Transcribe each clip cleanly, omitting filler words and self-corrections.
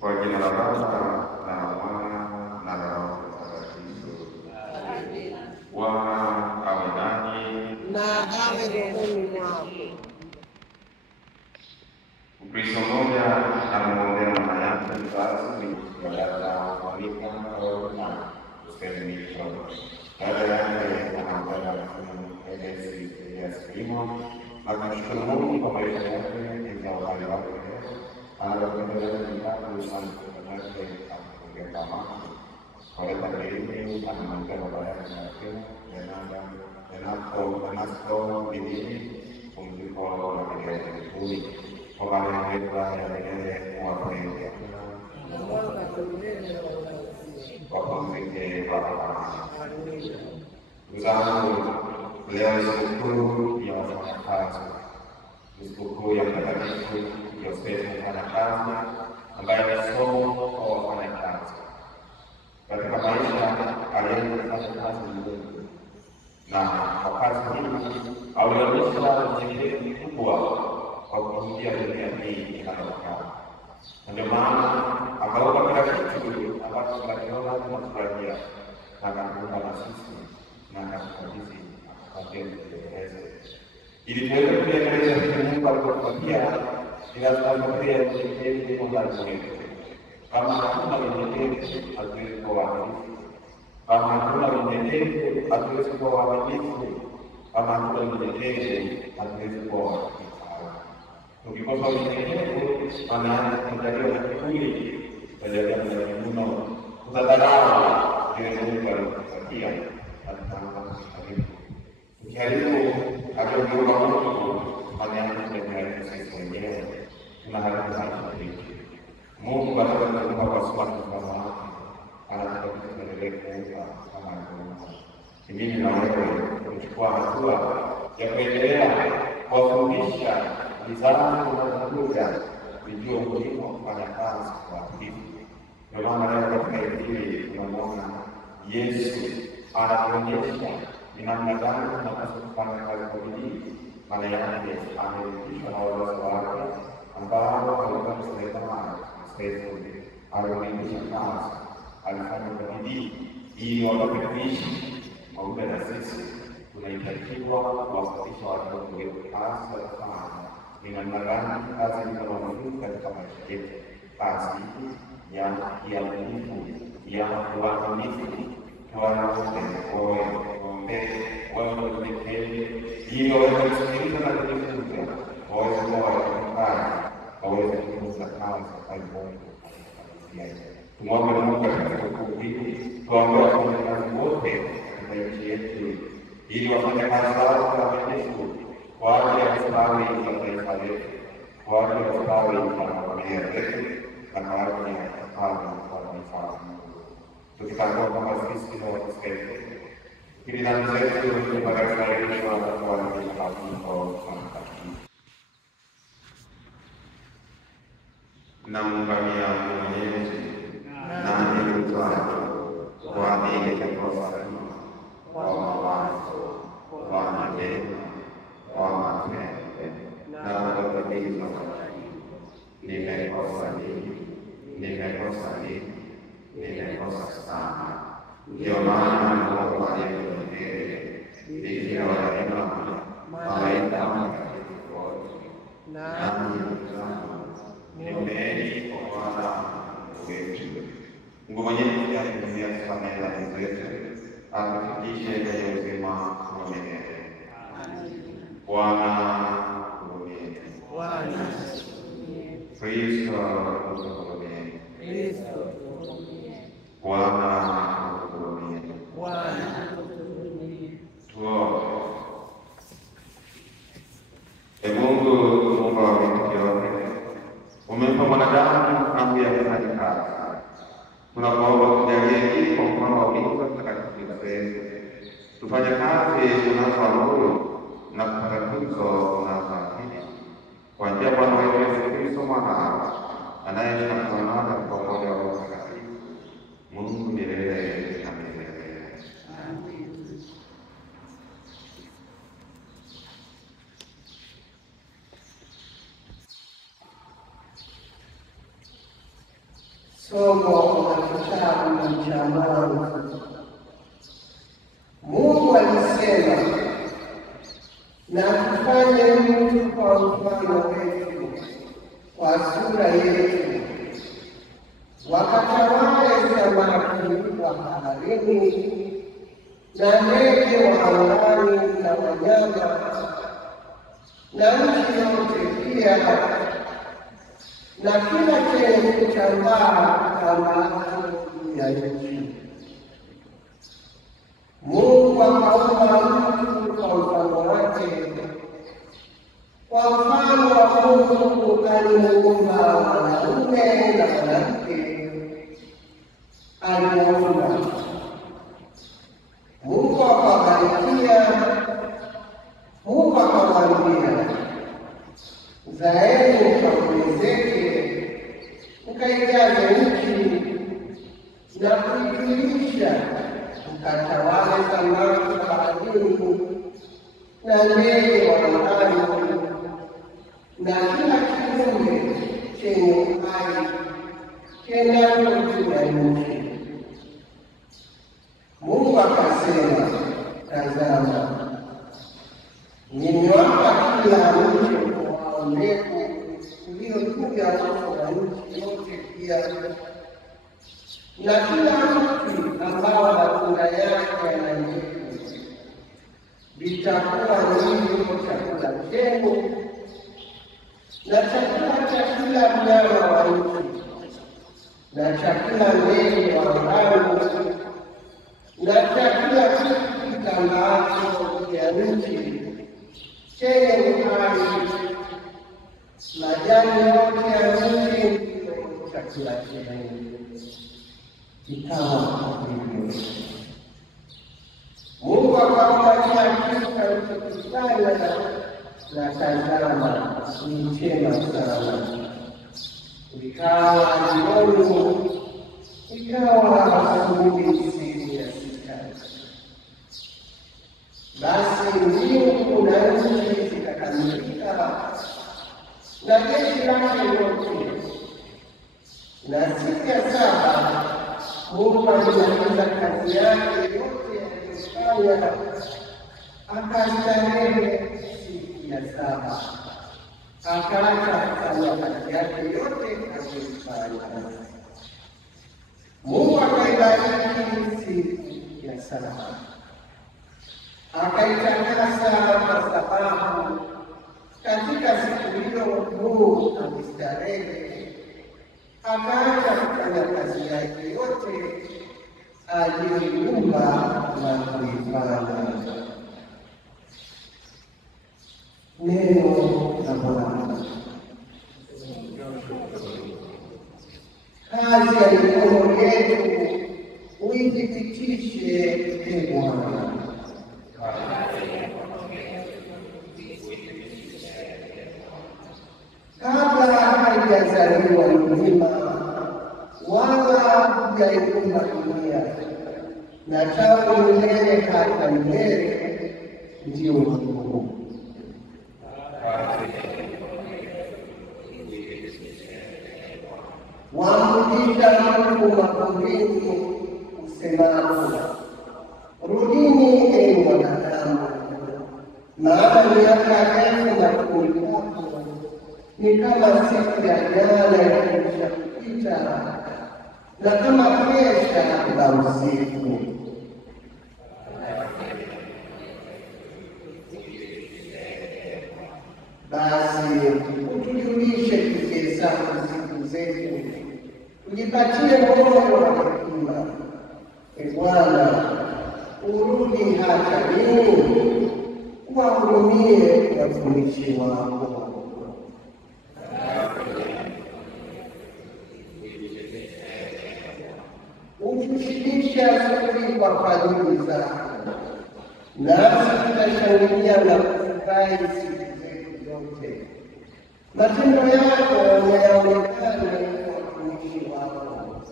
Kwa jina la Baba na la Mwana na la Roho Mtakatifu. Bwana awe nanyi na awe rohoni mwako. Mkristo mmoja anamwombea mama yake mzazi dada Monica na Stephen Mitchell. Dada yake anampenda Elesi Simon na kumshukuru Mungu kwa maisha yake na uhai wake. Anapendelea vitabu sana kwa yake kuongea kama kwa elimu anamwambia baba yake Renato Bidini kumliko wa mbinguni kwa maana ya kuwapenda wapumzike kwa amani. Mzangu, leo ni sikukuu ya wafanyakazi, sikukuu ya Mtakatifu Yosefu mfanyakazi ambaye ni somo kwa wafanyakazi. Katika maisha alienda kufanya kazi nyingi, na kwa kazi hii alionyesha unyenyekevu mkubwa kwa kutumikia dunia hii inayokaa. Ndio maana akaomba kila kitu ambacho tunakiona tunafurahia na akakuumba na sisi na akatukabidhi akapatia tutekeleze. Ili tuweze kutekeleza Mungu alivyotupatia, lazima pia unyenyekevu ndani mwetu. Kama hakuna unyenyekevu hatuwezi kuwa waaminifu. Kama hakuna unyenyekevu hatuwezi kuwa waaminifu. Kama hakuna unyenyekevu hatuwezi kuwa waaminifu. Tukikosa unyenyekevu, maana tunajaliwa na kiburi, tunajaliwa na mno, tutadharau kile Mungu alitupatia na tutaanza kushikaribu. Tukiharibu aliyomuumba Mungu, maana tunajaribu sisi wenyewe, tunaharibu maisha yetu. Mungu anatuumba kwa sababu kama anataka tuendelee kuumba kama alivyoumba. Mimi na wewe tuchukua hatua ya kuendelea kuwafundisha vizazi vinavyokuja vijue umuhimu wa kufanya kazi kwa akili. Ndio maana leo katika Injili tunamwona Yesu anatuonyesha ni namna gani tunapaswa kufanya kazi kwa bidii. Maana yake ameridhishwa na wazazi wake ambao walikuwa msaidizi mstahili. Alionyesha kazi, alifanya kwa bidii ili wapate kuishi. Pamoja na sisi tunahitajiwa kuwafundisha watoto wetu kazi za kufanya. Ni namna gani kazi inavyomuhimu katika maisha yetu. Kazi ya uaminifu, ya uaminifu, ili waweze kusikiliza na kujifunza, waweze kuwa watafakari, waweze kujifunza kazi za Mungu. Tumwombe Mungu katika siku hii, tuombe wafanyakazi wote katika nchi yetu, ili wafanye kazi zao kwa uaminifu kwa ajili ya ustawi wa taifa letu, kwa ajili ya ustawi wa familia zetu, na kwa ajili ya ustawi wa taifa la Mungu. Tukitambua kwamba sisi ni Wakristo, ili dhambi zetu zibadilishwe na kuwa na Mungu mtakatifu. Namngamia Mwenyezi na nimemtwaa kwa ajili ya kosa kwa mawazo, kwa maneno, kwa matendo na matatizo. Nimekosa sana. Ndio maana Mungu aliniambia nikiwa rehema malaika mtakatifu wote nami niombeeni kwa Bwana wetu. Mungu mwenyewe atujalie kusamehe dhambi zetu, atufikishe kwenye uzima wa milele. Bwana utuhurumie. Kristo utuhurumie. Bwana utuhurumie. Tuombe. Mungu Muumba wa vitu vyote, umempa mwanadamu amri ya kufanya kazi. Tunakuomba tujalie ili kwa mfano wa Bikira Mtakatifu Yosefu tufanye kazi tunazoamuru Mwana anayeishi kwa Mwana kwa Roho Mtakatifu, Mungu milele na milele. Amen. Somo la kitabu cha Mwanzo. Mungu alisema, na tufanye mtu kwa mfano wetu, kwa sura yetu, wakatawale samaki wa baharini na ndege wa angani na wanyama na nchi yote pia na kila chenye kutambaa kama ya nchi. Mungu akaumba mtu kwa mfano wake, kwa mfano wa Mungu alimuumba mwanamume na mwanamke alimuumba. Mungu akawabarikia, Mungu akawaambia, zaeni mkaongezeke, mkaijaze nchi na kuitumisha, mkatawale samaki wa baharini na ndege wa angani na kila kiumbe chenye uhai kiendacho juu ya nchi. Mungu akasema, tazama, nimewapa kila mche wa mbegu ulio juu ya uso wa nchi yote pia, na kila mti ambao matunda yake yana mbegu, vitakuwa ndivyo chakula chenu na chakula cha kila mnyama wa nchi na chakula ndege wa angani na chakula kitambaacho ya nchi chenye uhai. Majani yote ya nchi ndiyo chakula chenu. Ikawa hivyo. Mungu akaumba kila kitu alichokifanya, na tazama, ni chema sana. Ikawa jioni, ikawa asubuhi, siku ya sita. Basi mbingu na nchi zikakamilika na jeshi lake lote. Na siku ya saba Mungu alimaliza kazi yake yote aliyofanya, akastarehe siku ya saba, akaacha kufanya kazi yake yote aliyofanya. Mungu akaibariki siku ya saba, akaitakasa, kwa sababu katika siku hiyo Mungu alistarehe, akaacha kufanya kazi yake yote aliyoiumba na kuifanya. Neno la Bwana. Kazi ya mikono yetu uithibitishe, ee Bwana. Kabla haijazaliwa dunia wala hujaiumba dunia, na tangu milele hata milele ndiyo Mungu. Wamrudisha Mungu mavumbini usemapo, rudini enyi wanadamu, maana miaka elfu makumi yako ni kama siku ya jana iliyokwisha kupita, na kama kesha la usiku. Basi utujulishe tukihesabu siku zetu, tujipatie moyo wa hekima. Ee Bwana, urudi hata lini? Wahurumie watumishi wako. Utushibishe asubuhi kwa fadhili zako, nasi tutashangilia na kufurahi siku zetu zote. Matendo yako yaonekane kwa watumishi wako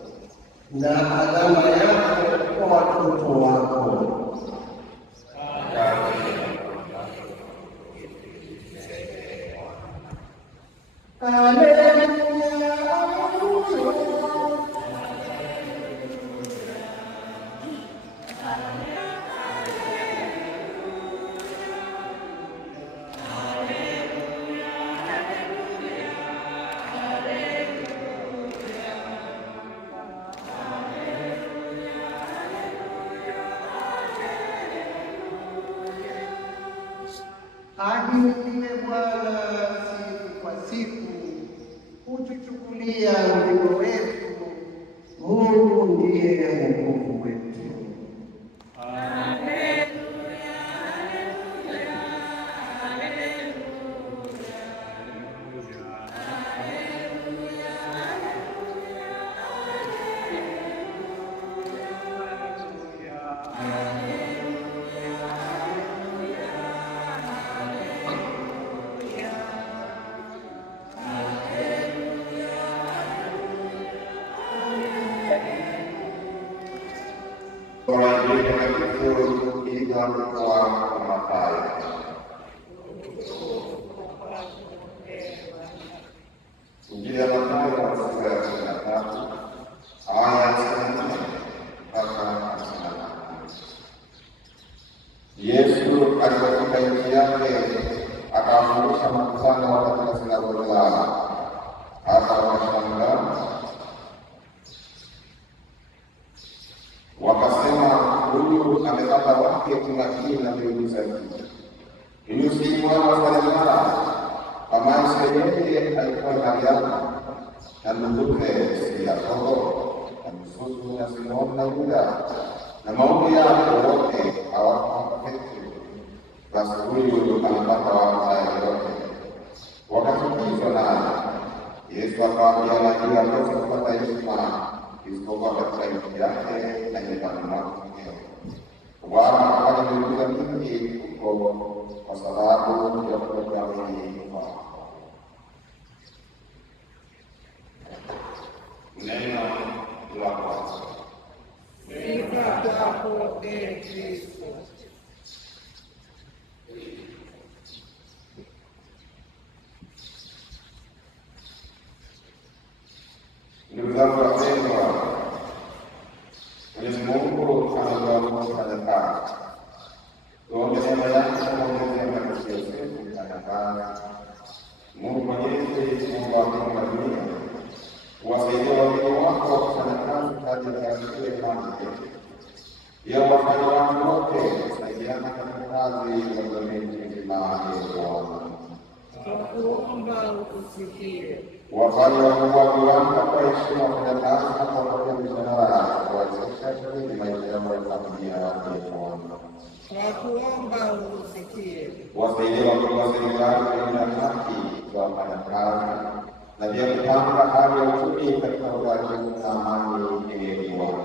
na alama yako kwa watoto wako. Ahimidiwe Bwana siku kwa siku, hutuchukulia mzigo wetu. Mungu ndiye wokovu wetu. Injili ya Mathayo sura ya 13 aya ya 64 mpaka 68. Yesu alipofika nchi yake akawafundisha makutano katika sinagogi lao, hata wakashangaa wakasema, huyu amepata wapi kunakili na miujiza hii? Huyu si mwana wa seremala? Kwa maana yeye alikuwa Mariamu na nduguze si Yakobo na Yusufu na Simoni na Yuda, na maombi yao wote hawakuwa Petro. Basi huyu alipata wapi haya yote? Wakachukizwa naye. Yesu akawaambia, lakini hawezi kupata heshima isipokuwa katika nchi yake na nyumbani mwake mwenyewe. Bwana akafanya miujiza mingi huko kwa sababu ya kutokuamini kwao. Neno la kwanza. Sifa kwako Ee Kristo. Ndugu zangu wapendwa, Mwenyezi Mungu anatuamuru kufanya kazi. Tuombe neema yake kuongezea maisha yetu kufanya kazi. Mungu Mwenyezi, Mungu wa mbingu na dunia, uwasaidia watoto wako kufanya kazi katika kile kile. Pia wafanye watu wote kusaidiana katika kazi ya utumishi na Bwana. Tunakuomba utusikie. Wafanye wakubwa viwanda kwa heshima wafanyakazi na kuwapatia mishahara kuwawezesha kuishi maisha yao ya familia yake Bwana. Tunakuomba utusikie. Wasaidie wakubwa wa serikali kulinda haki za wafanyakazi na pia kupanga hali ya uchumi katika utaratibu na amani yenye Bwana.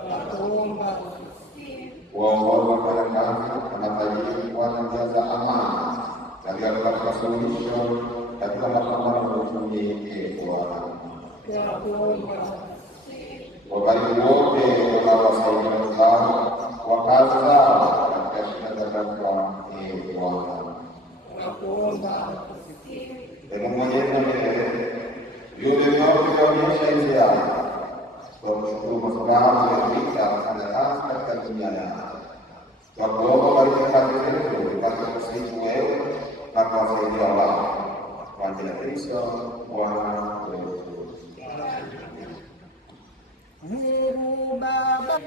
Tunakuomba utusikie. Waongoze wafanyakazi na matajiri kufuata njia za amani na katika suluhisho katika mapambano ya uchumi Bwana. Wabariki wote wanaowasaidia wenzao kwa kazi zao katika shida za Bwana. Mungu Mwenyezi na milele, viumbe vyote vyaonyesha nchi yako. Tunashukuru kwa sababu ya vita kufanya kazi katika dunia yako. Tunakuomba bariki kazi zetu katika kusifu wewe na kuwasaidia wao. Kwa jina la Kristo Bwana wetu. Mungu Baba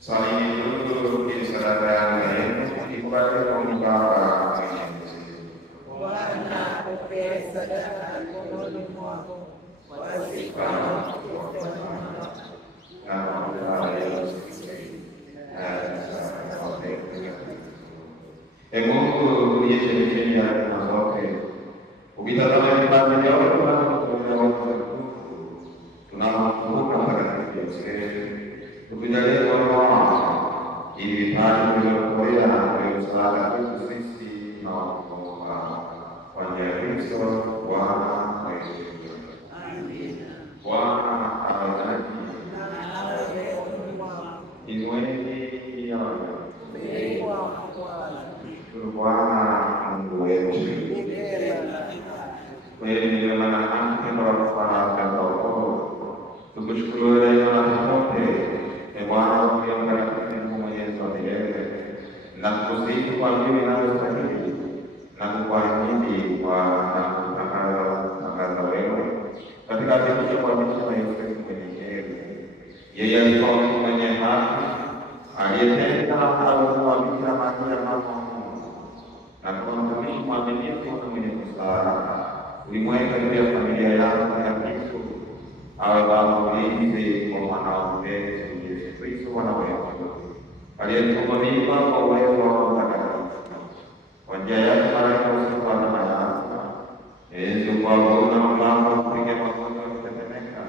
Selain itu diserahkan ibadah pembukaan Bwana upee sadaka mkononi mwako, wazifanya Mungu ndiye chemchemi ya rehema zote. Ukitazama vipaji vya watu tunamkumbuka mtakatifu Yosefu, tukijalie moyo wao ili vipaji vilivyokolea na msaada kwetu sisi na wakuomba kwa njia ya Kristo Bwana wetu. Amina. Bwana awe nanyi. Inueni ya Bwana Mungu wetu. Wewe ni mwanamke kwa faraja za wokovu. Tukushukuru leo na popote. Bwana Mungu Mwenyezi wa milele. Na kusifu kwa mimi na ustahili. Na kukuamini kwa kutangaza wewe. Katika kitu kwa mwisho wa Yesu mwenyewe. Yeye alikuwa mwenye haki. Aliyetenda kwa Bikira Maria mama na kwa mtumishi mwaminifu mwenye msaada, ulimwengu ndio familia yako ya Kristo, awe baba mlinzi kwa mwanao mpenzi Yesu Kristo Bwana wetu, aliyetukomika kwa uwezo wa Mtakatifu. Kwa njia yake malaika usiku wa neema yako, enzi kwa Bwana mlango kupiga magonjwa kutetemeka,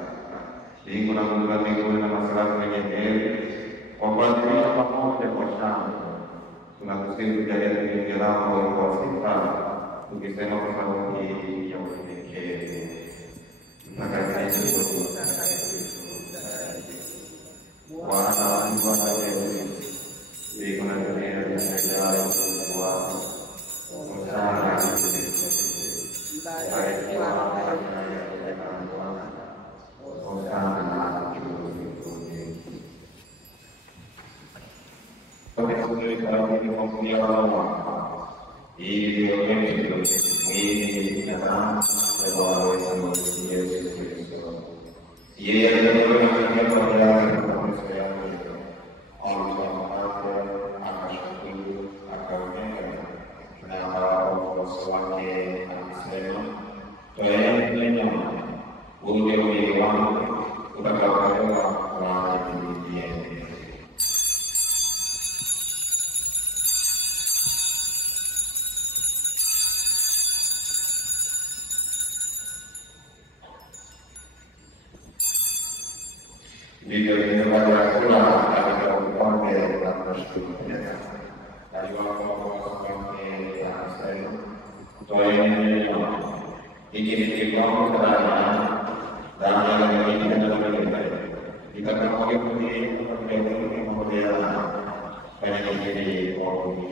mbingu na Mungu wa mbinguni na masalamu yenye heri, kwa kuadhimisha pamoja kwa shangwe tunakusifu kujalia tuingie lango kwa sifa, tukisema kwa sauti ya unyenyekevu, mtakatifu Bwana wa wetu, mbingu na dunia vinajaa utukufu wako. Hosana mbarikiwa Hosana ili wetu mwili na damu ya Bwana wetu Yesu Kristo. Yeye aliyekuwa kwa yake kwa Kristo yake, akashukuru, akaoneka na wafuasi wake akisema, toeni nyama, huu ndio mwili wangu utakaotolewa kwa ajili yenu. Video ini pada pula ada umpamanya dalam perspektifnya. Dari waktu yang saya toin ini kamu kerana dalam ini dalam kita kembali kemudian banyak jadi komisi.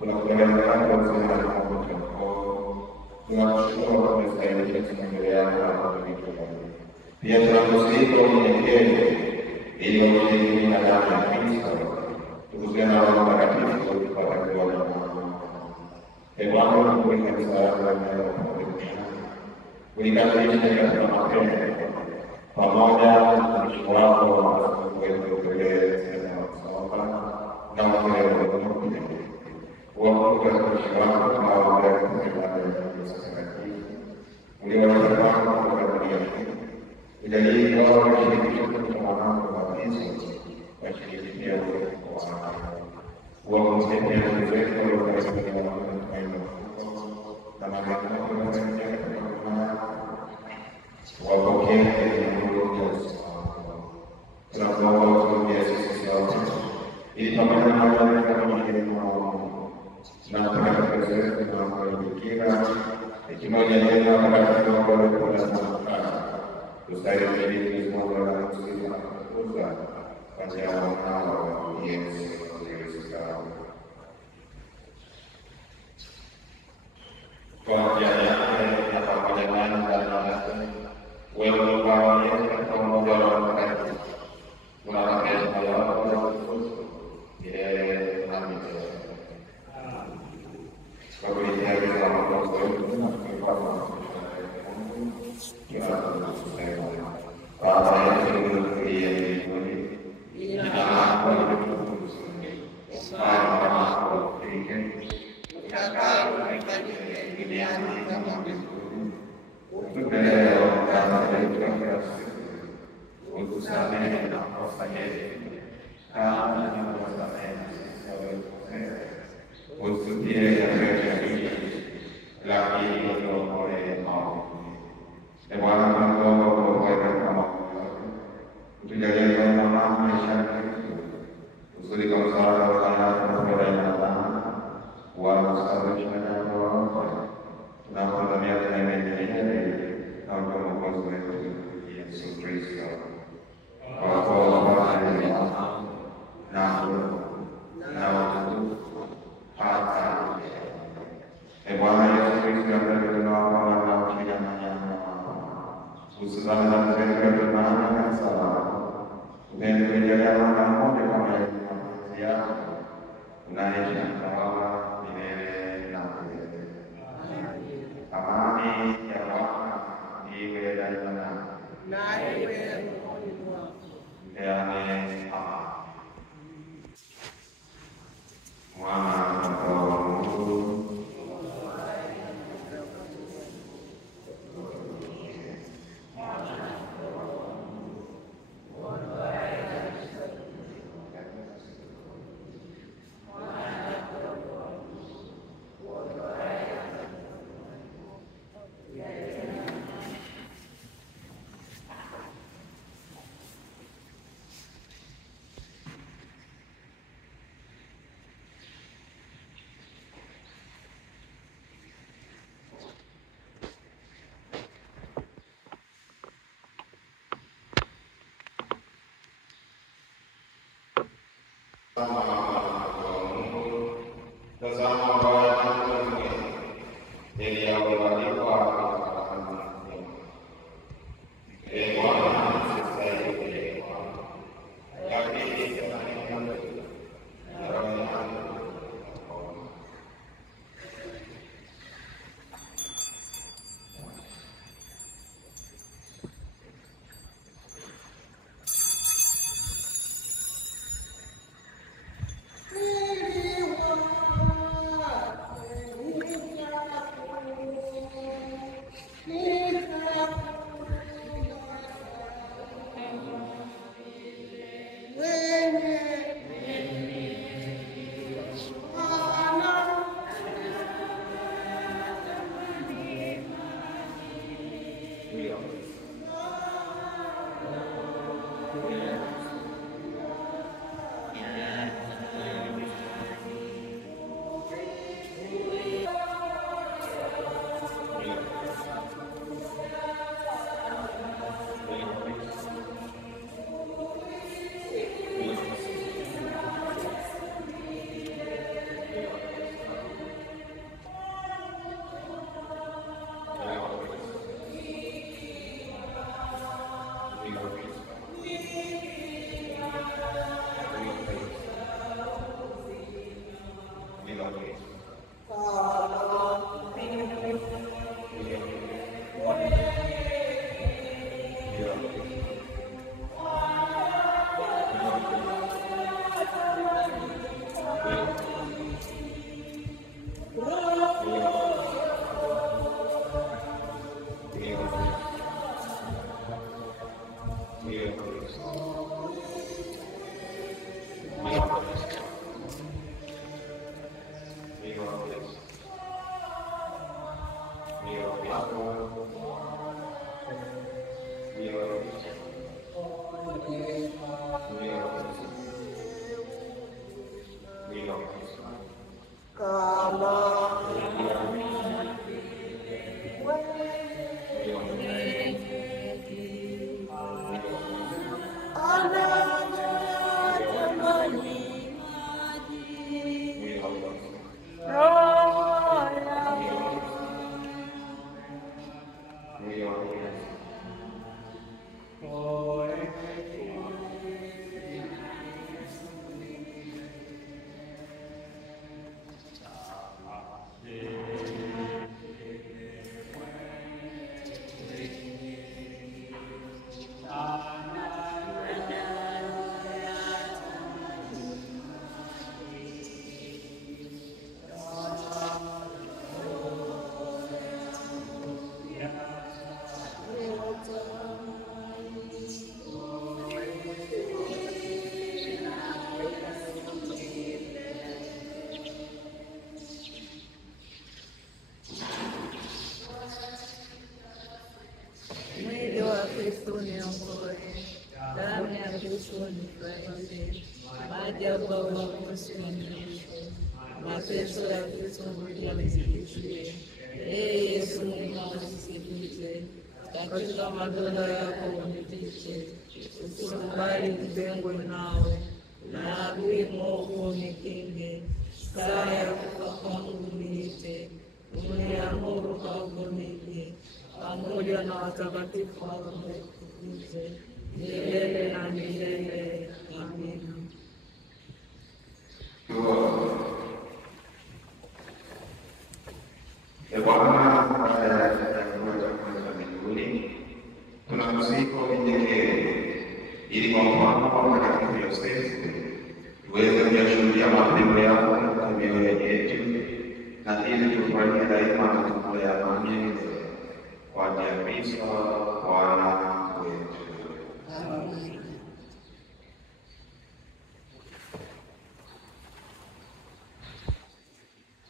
Tunakupeleka kwa uzima na Mungu mtakatifu. Tunakushukuru kwa kusaidia tunaendelea na kutumikia. Pia tunakusihi kwa unyenyekevu ili waweze na damu ya Kristo. Tukusiana na Roho Mtakatifu tupate kuona Mungu. Ewangu na kuweka msaada wa Mungu pamoja. Ulikamilisha katika mapendo. Pamoja na mtumishi wako wetu kueleza na kusoma na kuelewa Mungu. Wakumbuka mtumishi wako na waombea kutoka kwa Yesu Kristo. Uliwaleta kwako kwa dunia hii. Ujalie wao washirikishe katika mambo ya Kristo. Washiriki pia kwa wakumbuke pia ndugu zetu waliofariki na wanaotumaini na mamlaka wapokee Mungu Yesu. Tunakuomba utuombee sisi sote ili pamoja na wale kama Mungu na tunakuomba zetu na kuelekea kimoja neno wakati wa kwa tunataka tusaidiane ili Mungu atusaidie na kukuza kwa njia ya mwanao Yesu Kristo. Kwa njia yake na pamoja nani ndani wewe Bwana Yesu pamoja na Mtakatifu. Tunapenda moyo wako na kufuzu. Milele na milele. Kwa kuitia kwa Mungu wetu na kwa Mungu. Baba yetu uliye mbinguni. Jina lako litukuzwe. Ufalme wako ufike. Utakalo lifanyike duniani kama mbinguni. Utupe leo mkate wetu wa kila siku. Utusamehe makosa yetu kama tunavyosamehe sisi waliokosea. Usitie katika kishawishi, lakini utuokoe maovuni. Ee Bwana, tunakuomba utuokoe katika maovu yote. Utujalie neema maisha yetu. Kusudi kwa msaada wa kanisa na furaha na dhambi. Wasamehe na wako. Tunakutania tena milele. Na kwa Mwokozi wetu Yesu Kristo. Kwa kuwa na utukufu hata Ee Bwana Yesu Kristo, ambaye tunaomba na kupiga manyama. Usizazi na zetu na kanisa lako. Upende kujalia na moja kama mapenzi yako. Unaisha tawala milele na milele. Amani ya Bwana iwe daima nawe. Mpeane amani. Mwana wa Mungu. kama mwili wa Kristo niokoe, damu ya Kristo nifurahishe, maji ya Baba Yesu nilishe, mateso ya Kristo nizidishie. Ee Yesu mwema usikize, katika madonda yako unifiche, usikubali nitengwe nawe, na adui mwovu unikinge, saa ya kufa kwangu niite, uniamuru kauvumike, pamoja na watakatifu wako nikutukuze, milele na milele. Amina. Bwana kwa mbinguni, tunakusifu unyenyekevu, ili kwa mfano wa Mtakatifu Yosefu tuweze kuyashuhudia matendo yako katika mioyo yetu, na ili tufurahie daima matunda ya amani kwa njia ya Kristo Bwana wetu. Amen.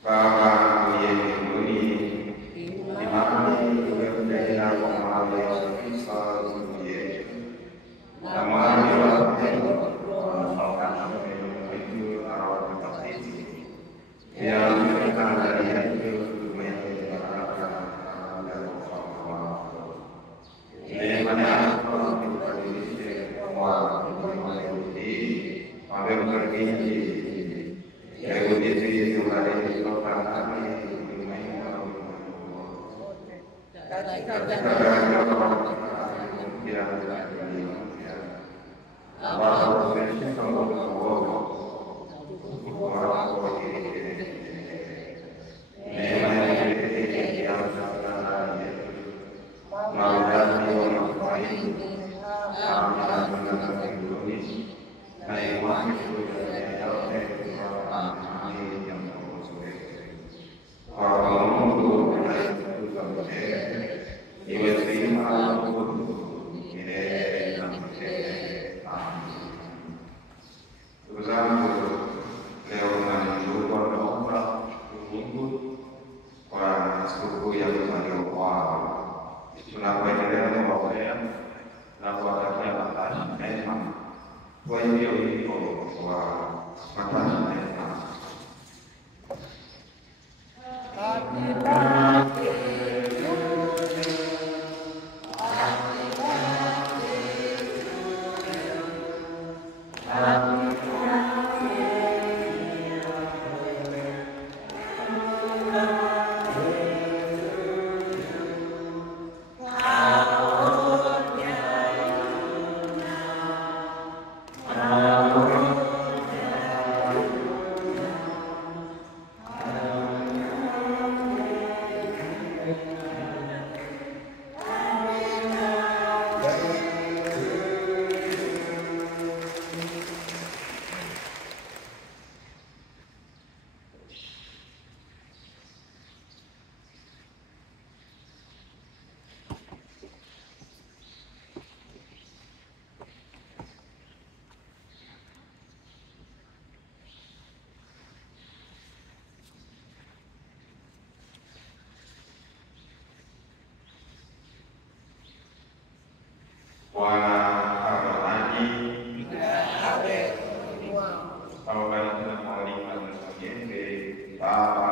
Baba uliye mbinguni, imani tumekuletea kwa maana ya Yesu Kristo ndugu yetu, na mwani wa upendo wa Mungu na Roho Mtakatifu, pia tumekutana ndani yetu tumeendelea baraka na ufalme wako. Neema yako itubadilishe kwa imani hii, ambayo mtakatifu Bwana awe nanyi. Pamoja na mwalimu na mwenyewe Baba